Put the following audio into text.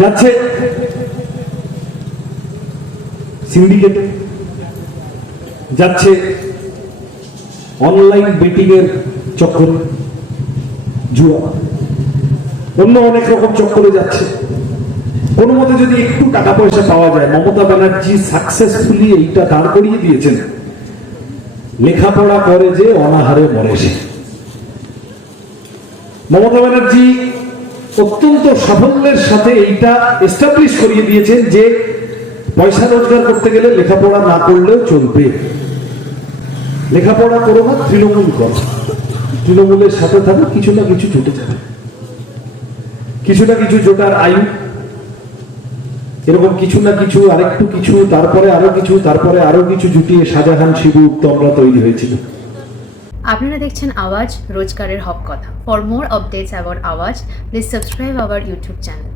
যাচ্ছে সিন্ডিকেটে, যাচ্ছে online betting এর চক্করে, জুয়া, অন্য অনেক রকম চক্করে যাচ্ছে। কোন মতে যদি একটু টাকা পয়সা পাওয়া যায়, মমতা ব্যানার্জি সাকসেসফুলি এইটা দাঁড় করিয়ে দিয়েছেন। লেখাপড়া করে যে অনাহারে মরে সে। মমতা ব্যানার্জি অত্যন্ত সাফল্যের সাথে এইটা এস্টাবলিশ করিয়ে দিয়েছেন যে পয়সা রোজগার করতে গেলে লেখাপড়া না করলেও চলবে। লেখাপড়া করো না, তৃণমূল করো, তৃণমূলের সাথে থাকো, কিছু না কিছু জুটে যাবে, কিছু না কিছু জোটার আইন, এরকম কিছু না কিছু, আরেকটু কিছু, তারপরে আরো কিছু, তারপরে আরো কিছু জুটিয়ে শাহজাহান শিবু উত্তমরা তৈরি হয়েছিল। আপনারা দেখছেন আওয়াজ, রোজগারের হক কথা। ফর মোর আপডেটস অ্যাবাউট আওয়াজ, please subscribe our YouTube channel.